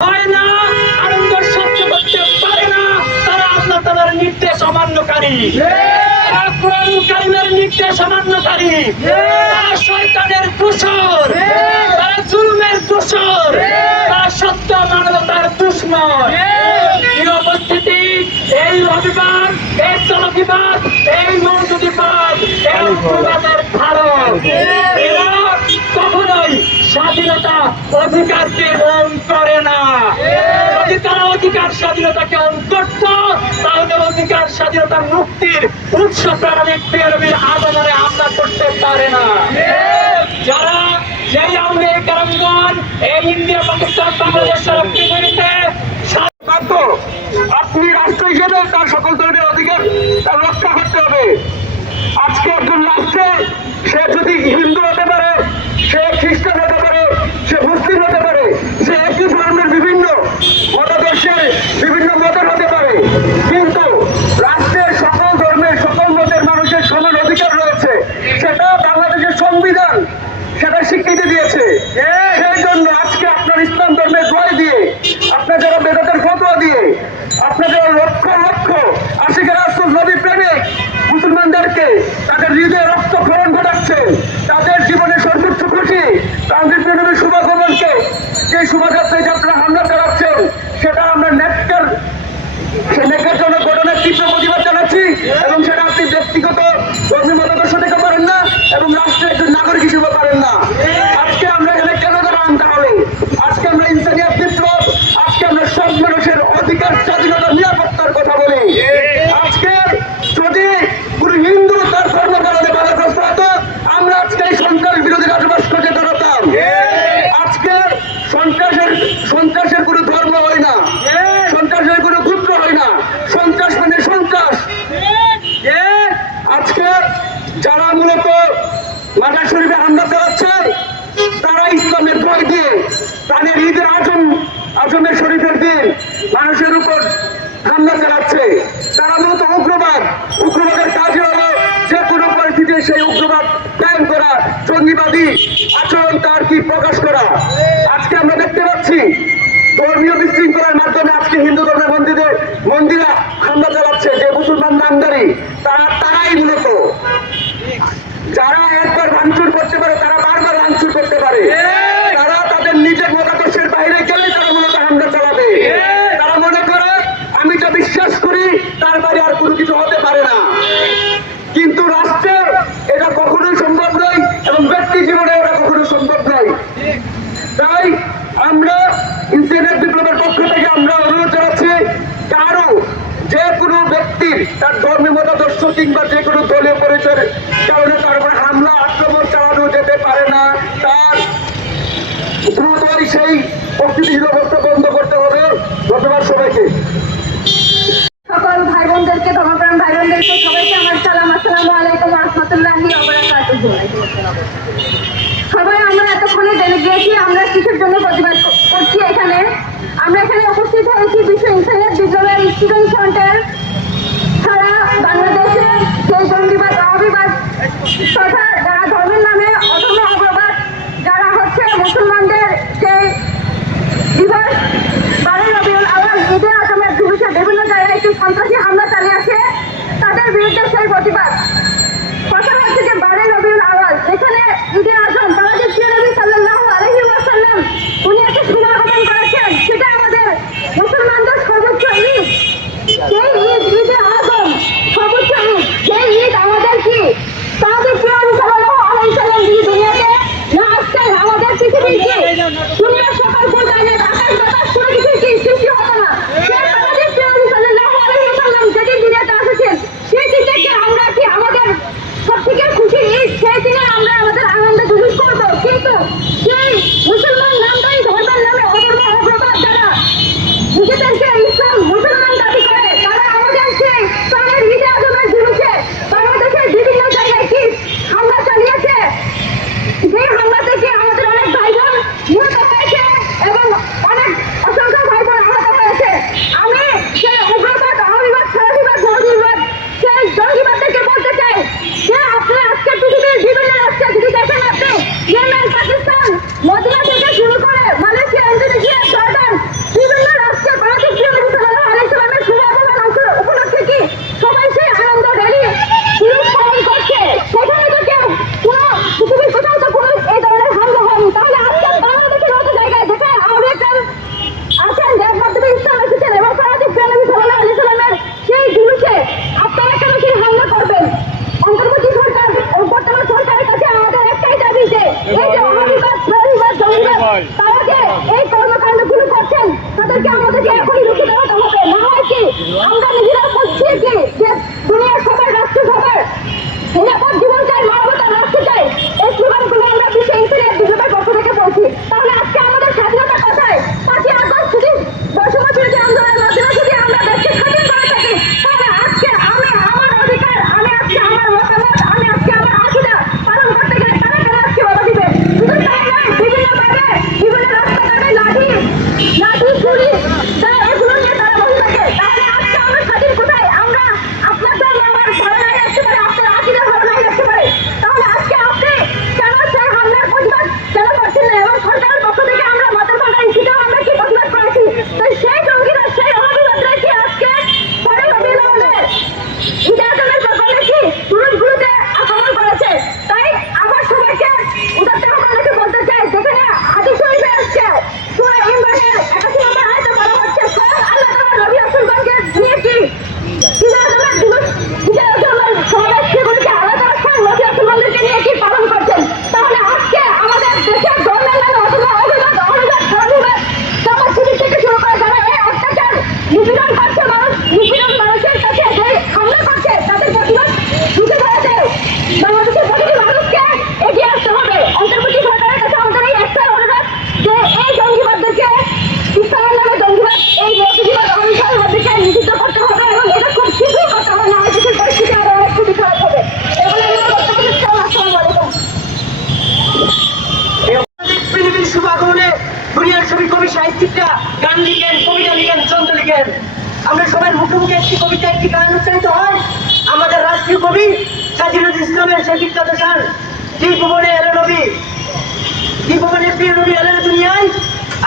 হয় না আনন্দ সহ্য করতে পারে না। তারা আল্লাহ তালার নির্দেশ অমান্যকারী। কারিমের নির্দেশ অমান্যকারী। তারা শয়তানের দূষর। তারা জুলুমের দূষর। তারা সত্য মানবতার দুশ্মন। উপস্থিতি এই রবিবার এই চলকিবাদ এই মৌজুদিবাদ এই কখনোই স্বাধীনতা অধিকারকে অন করে না যদি তারা অধিকার স্বাধীনতাকে অন করত তাহলে অধিকার স্বাধীনতার মুক্তির উৎস প্রারম্ভিক পেরবির আগমনে হামলা করতে পারে না। যারা যেই আওয়ামী কারণগণ এই ইন্ডিয়া, পাকিস্তান, বাংলাদেশ সড়কটি আপনি রাষ্ট্র হিসেবে তার সকল ধরনের অধিকার তার রক্ষা করতে হবে। আজকে একজন রাষ্ট্রে সে যদি হিন্দু হতে পারে, সে খ্রিস্টান শোভাযাত্রায় যে আপনারা হামলা চালাচ্ছেন, সেটা আমরা নেটকের সে জন্য ঘটনার তীব্র প্রতিবাদ জানাচ্ছি এবং সেটা আপনি ব্যক্তিগত ধর্মীয় মতাদর্শ থেকে পারেন না এবং রাষ্ট্রের একজন নাগরিক হিসেবে পারেন না আজকে আমরা এখানে কেন দাঁড়ান তাহলে আজকে আমরা ইনসানিয়াত বিপ্লব আজকে আমরা সব মানুষের অধিকার স্বাধীনতা নিরাপত্তার কথা বলি আজকে যদি কোনো হিন্দু তার ধর্ম পালনে বাধাগ্রস্ত হতো আমরা আজকে এই সন্ত্রাস বিরোধী রাজভাস্কর্যে দাঁড়াতাম আজকে সন্ত্রাসের সন্ত্রাসের কোনো ধর্ম হয় না সন্ত্রাসের কোনো গোত্র হয় না সন্ত্রাস মানে সন্ত্রাস এ আজকে যারা মূলত মাজার শরীফে হামলা চালাচ্ছে তারা ইসলামের ভয় দিয়ে তাদের ঈদের আজম আজমের শরীফের দিন মানুষের উপর হামলা চালাচ্ছে তারা মূলত উগ্রবাদ উগ্রবাদের কাজ হলো যে কোনো পরিস্থিতিতে সেই উগ্রবাদ কায়েম করা জঙ্গিবাদী আচরণ তার কি প্রকাশ করা? আজকে আমরা দেখতে পাচ্ছি ধর্মীয় বিশৃঙ্খলার মাধ্যমে আজকে হিন্দু ধর্মের মন্দিরের মন্দিরে হামলা চালাচ্ছে। যে মুসলমান নামদারি, তারা, তারাই মূলত। যারা একবার ভাঙচুর করতে পারে তারা বারবার ভাঙচুর করতে পারে তারা তাদের নিজের মতাদর্শের বাইরে গেলে তারা মূলত হামলা চালাবে তারা মনে করে আমি যা বিশ্বাস করি তার বাইরে আর কোনো কিছু হতে পারে না কিন্তু রাষ্ট্রে এটা কখনোই সম্ভব নয় ব্যক্তি জীবনে এটা কখনো সম্ভব নয় তাই আমরা ইনসিডেন্ট বিপ্লবের পক্ষ থেকে আমরা অনুরোধ জানাচ্ছি, কারও যে কোনো ব্যক্তির, তার ধর্মীয় মতাদর্শ কিংবা যে কোনো দলীয় পরিচয়ের কারণে তার উপরে হামলা, আক্রমণ চালানো যেতে পারে না। তার দ্রুতই সেই অস্থিতিশীল বন্ধ করতে হবে। ধন্যবাদ সবাইকে সকল ভাই বোনদেরকে ধর্মপ্রাণ ভাই বোনদেরকে সবাইকে আমার সালাম আসসালামু আলাইকুম রহমতুল্লাহি সবাই, আমরা এতক্ষণে জেনে গিয়েছি আমরা কিসের জন্য প্রতিবাদ করছি এখানে। আমরা এখানে উপস্থিত হয়েছি বিশ্ব ইনসানিয়ত বিপ্লবের স্টুডেন্ট ফ্রন্টের সারা বাংলাদেশে। সেই জঙ্গিবাদ অবিবাদ তথা যারা ধর্মের নামে অধর্ম অগ্রবাদ, যারা হচ্ছে মুসলমানদের সেই দিবস বারোই রবিউল আওয়াল ঈদে আজমের দিবসে বিভিন্ন জায়গায় একটি সন্ত্রাসী হামলা নিপীড়ন মানুষের কাছে হামলা করছে, তাদের বাংলাদেশের প্রতিটি মানুষকে এগিয়ে আসতে হবে। অন্তর্বর্তী এই একটাই অনুরোধ হবে এবং এটা খুব অনেক খুবই খারাপ হবে। পৃথিবীর শুভাগমনে দুনিয়ার ছবি কবি সাহিত্যিকরা গান লিখেন কবিতা আমরা সবাই মুখে মুখে একটি কবিতা, একটি গান উচ্চারিত হয়। আমাদের রাষ্ট্রীয় কবি কাজী নজরুল ইসলামের সেই বিখ্যাত গান কি ভুবনে এলো নবী। কি ভুবনে প্রিয় নবী এলেন দুনিয়ায়।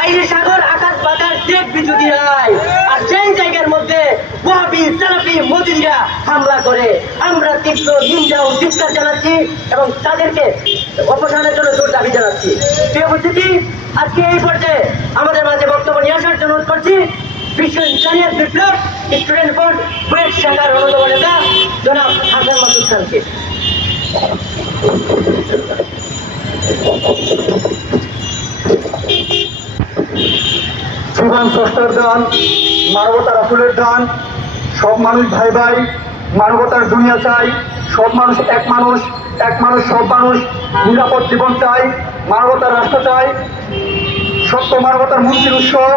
আইরে সাগর, আকাশ, বাতাস দেখ বিদ্যুতি রায়। আর সেই জায়গার মধ্যে ওয়াহাবি, সালাফি, মজুরিরা হামলা করে, আমরা তীব্র নিন্দা ও ধিক্কার জানাচ্ছি এবং তাদেরকে অপসারণের জন্য জোর দাবি জানাচ্ছি। প্রিয় উপস্থিতি, আজকে এই পর্যায়ে আমাদের মাঝে বক্তব্য নিয়ে আসার জন্য করছি। বিশ্ব ইনসানিয়াত বিপ্লব স্টুডেন্ট বুয়েট শাখার অন্যতম নেতা জনাব হাসান মাসুদ খানকে। স্রষ্টার দান, মানবতার আসলের দান, সব মানুষ ভাই ভাই, মানবতার দুনিয়া চাই, সব মানুষ এক মানুষ এক মানুষ সব মানুষ, নিরাপদ জীবন চাই, মানবতার রাষ্ট্র চাই, সত্য মানবতার মুক্তির উৎসব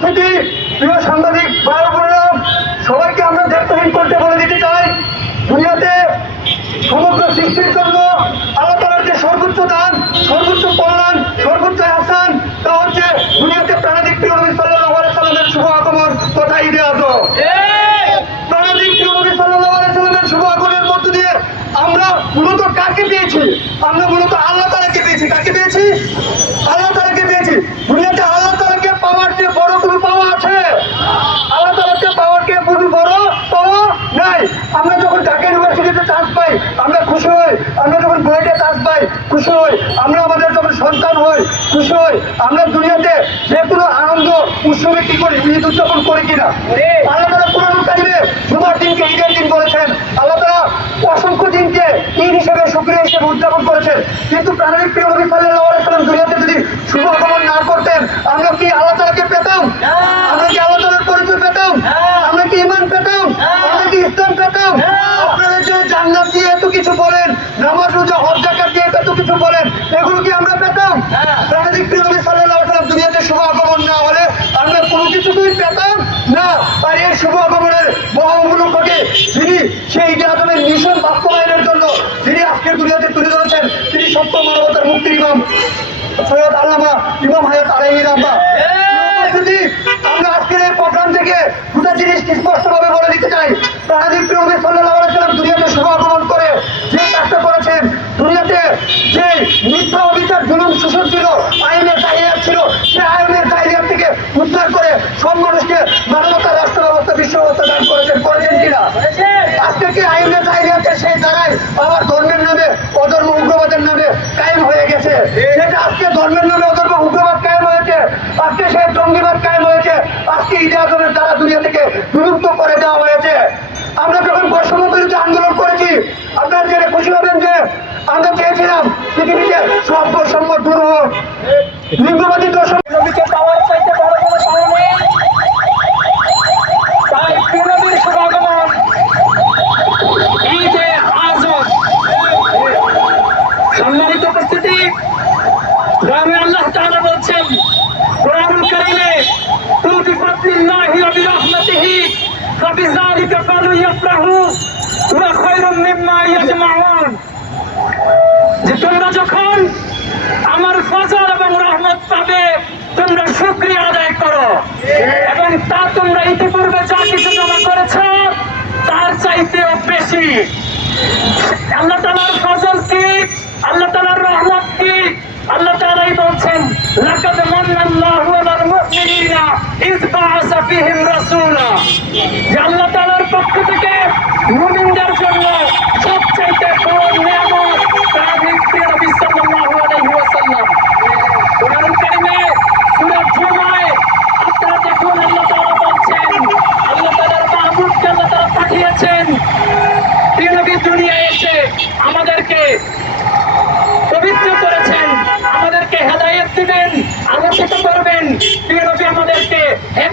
উপস্থিতি প্রিয় সাংবাদিক বোনেরা সবাইকে আমরা দায়িত্বহীন করতে বলে দিতে চাই। দুনিয়াতে সমগ্র সৃষ্টির জন্য আল্লাহ যে সর্বোচ্চ দান সর্বোচ্চ কল্যাণ সর্বোচ্চ আসান তা হচ্ছে দুনিয়াতে প্রাণাদিক প্রিয় নবী সাল্লাল্লাহু আলাইহি সাল্লামের শুভ আগমন তথা ঈদে আজম প্রাণাদিক প্রিয় নবী সাল্লাল্লাহু আলাইহি সাল্লামের শুভ আগমনের মধ্য দিয়ে আমরা মূলত কাকে পেয়েছি আমরা মূলত আল্লাহ তালাকে পেয়েছি কাকে পেয়েছি আল্লাহ তালাকে পেয়েছি দুনিয়াতে আল্লাহ তালাকে পাওয়ার চেয়ে বড় কোনো পাওয়া আছে আল্লাহ তালাকে পাওয়ার কে কোনো বড় পাওয়া নাই আমরা যখন ঢাকা ইউনিভার্সিটিতে চান্স পাই আমরা খুশি হই আমরা যখন বুয়েটে চান্স পাই খুশি হই আমরা আমাদের যখন সন্তান হই আমরা দুনিয়াতে যে কোনো আনন্দ উৎসবে কি করি ঈদ উদযাপন করি কিনা? আল্লাহ তারা কোরআন কারিমে জুমার দিনকে ঈদের দিন বলেছেন আল্লাহ তারা অসংখ্য দিনকে ঈদ হিসেবে শুক্রিয়া হিসেবে উদযাপন করেছেন। কিন্তু প্রাণের প্রিয় নবী সাল্লাহ আলাইহি সাল্লাম দুনিয়াতে যদি শুভ আগমন না করতেন আমরা কি আল্লাহ তালাকে পেতাম আমরা কি আল্লাহ তালার পরিচয় পেতাম আমরা কি ইমান পেতাম আমরা কি ইসলাম পেতাম আপনারা যে জান্নাত দিয়ে এত কিছু বলেন নামাজ রোজা হজ জাকাত দিয়ে এত কিছু বলেন এগুলো কি আমরা পেতাম প্রাণীর প্রিয় নবী সাল্লাল্লাহু আলাইহি সাল্লাম দুনিয়াতে শুভ আগমন না হলে আমরা কোনো কিছুই পেতাম না আর এই শুভ আগমনের মহামূলককে যিনি সেই ঈদে আজমের মিশন বাস্তবায়নের জন্য যিনি আজকের দুনিয়াতে তুলে ধরেছেন। তিনি সত্য মানবতার মুক্তির ইমাম। সৈয়দ আল্লামা ইমাম হায়াত আলাইহির আব্বা আমরা আজকের এই প্রোগ্রাম থেকে দুটা জিনিস স্পষ্টভাবে বলে দিতে চাই প্রাণাদিক প্রিয়মী সাল্লাল্লাহু আলাইহি সাল্লাম দুনিয়াতে শুভ আগমন করে যে কাজটা করেছেন, দুনিয়াতে যে মিথ্যা অবিচার, জুলুম শোষণ ছিল উদ্ধার করে সব মানুষকে মানবতার রাষ্ট্র ব্যবস্থা বিশ্ব অবস্থা দান করেছেন করেছেন কিনা? আজকে কি আইনের সেই দ্বারাই আবার ধর্মের নামে অধর্ম উগ্রবাদের নামে কায়েম হয়ে গেছে? সেটা আজকে ধর্মের নামে অধর্ম উগ্রবাদ কায়েম হয়েছে, আজকে সেই জঙ্গিবাদ কায়েম হয়েছে, আজকে ইতিহাসের দ্বারা দুনিয়া থেকে বিলুপ্ত করে দেওয়া হয়েছে। আমরা যখন বৈষম্য বিরুদ্ধে আন্দোলন করেছি, আপনারা জেনে খুশি হবেন যে আমরা চেয়েছিলাম পৃথিবীতে সব বৈষম্য দূর হোক। লিঙ্গবাদী দর্শন সম্মানিত উপস্থিতি। গ্রামে আল্লাহ তাআলা বলছেন, কোরআনুল কারীমে তুতি ফাদলিল্লাহি ওয়া বিরহমাতিহি ফাবিযালিকা ফালইফরাহু ওয়া খায়রুম মিম্মা ইয়াজমাউন। যে তোমরা যখন আমার ফজল এবং রহমত পাবে, তোমরা শুক্রিয়া আদায় করো। এবং তা তোমরা ইতিপূর্বে যা কিছু জমা করেছ, তার চাইতেও বেশি। আল্লাহ তালার ফজল কি আল্লাহ তালার রহমত কি আল্লাহ তাআলাই বলছেন লাকাদ মান্নাল্লাহু আলাল মুমিনিনা ইয বাআসা ফীহিম রাসূলা যে আল্লাহ তাআলার পক্ষ থেকে মুমিনদের জন্য সবচাইতে বড় নিয়ামত তার প্রিয় নবী সাল্লাল্লাহু আলাইহি ওয়াসাল্লাম কোরআনুল কারীমে সূরা জুমায় আপনারা দেখুন আল্লাহ তাআলা বলছেন আল্লাহ তাআলার মাহবুবকে আল্লাহ তাআলা পাঠিয়েছেন প্রিয় নবী দুনিয়ায় এসে আমাদেরকে পবিত্র করেছেন আমাদেরকে হেদায়েত দিবেন আলোকিত করবেন প্রিয় নবী আমাদেরকে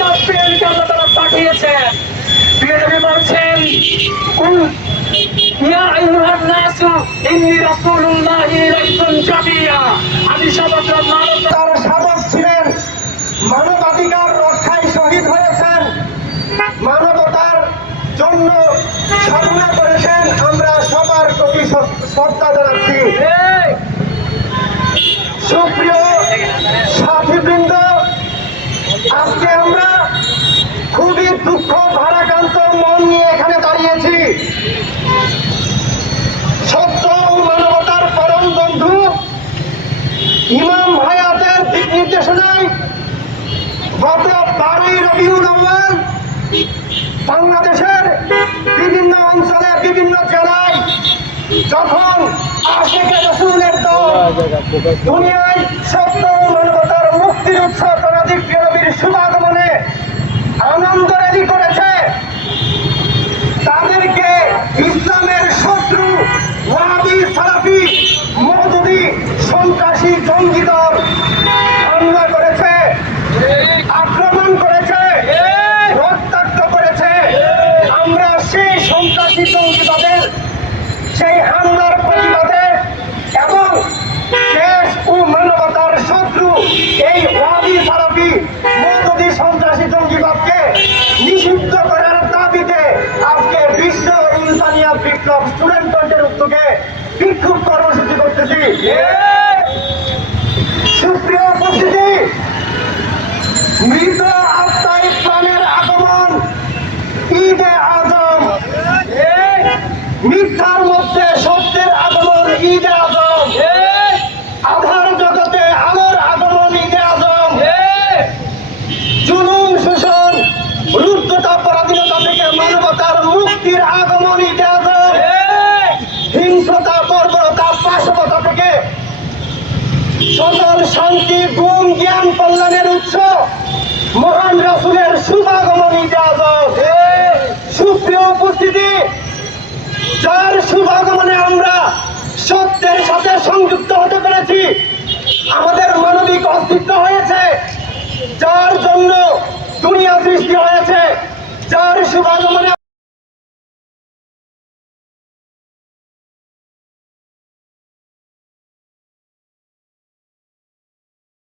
মন্দিরের জন্য আল্লাহ তাআলা পাঠিয়েছেন। প্রিয় নবী বলছেন কুল ইয়া আইয়ুহান নাসু ইন্নী রাসূলুল্লাহি ইলাইকুম জামিয়া আমি সমগ্র মানব তার সাধক ছিলেন। মানবাধিকার রক্ষায় শহীদ হয়েছেন। মানবতার জন্য সাধনা করেছেন। আমরা সবার প্রতি শ্রদ্ধা জানাচ্ছি। সুপ্রিয় সাথীবৃন্দ আজকে আমরা খুবই দুঃখ, ভারাক্রান্ত মন নিয়ে এখানে দাঁড়িয়েছি। সত্য ও মানবতার পরম বন্ধু ইমাম হায়াতের দিক নির্দেশনায় গত বারোই রবিউল আউ্বাল বাংলাদেশের বিভিন্ন অঞ্চলে, বিভিন্ন জেলায় যখন আশেখে রসুলের দল দুনিয়ায় সত্য ও মানবতার মুক্তির উৎসব প্রণাদী নবীর শুভাগমনে আনন্দ র্যালি করেছে তাদেরকে ইসলামের শত্রু ওয়াহাবি সালাফি মৌদুদি সন্ত্রাসী জঙ্গি দল হামলা করেছে আক্রমণ করেছে রক্তাক্ত করেছে আমরা সেই সন্ত্রাসী জঙ্গিবাদের সেই হামলার প্রতিবাদে এবং দেশ ও মানবতার শত্রু এই ওয়াবি সালাফি মৌদুদি সন্ত্রাসী জঙ্গিবাদকে নিষিদ্ধ করার দাবিতে আজকে বিশ্ব ইনসানিয়া বিপ্লব স্টুডেন্ট ফ্রন্টের উদ্যোগে বিক্ষোভ কর্মসূচি করতেছি। সুপ্রিয় উপস্থিতি মৃত সকল শান্তি, গুণ, জ্ঞান, কল্যাণের উৎস। মহান রাসুলের শুভাগমন ইজাজত সুপ্রিয় উপস্থিতি, যার শুভাগমনে আমরা সত্যের সাথে সংযুক্ত হতে পেরেছি, আমাদের মানবিক অস্তিত্ব হয়েছে, যার জন্য দুনিয়া সৃষ্টি হয়েছে, যার শুভাগমনে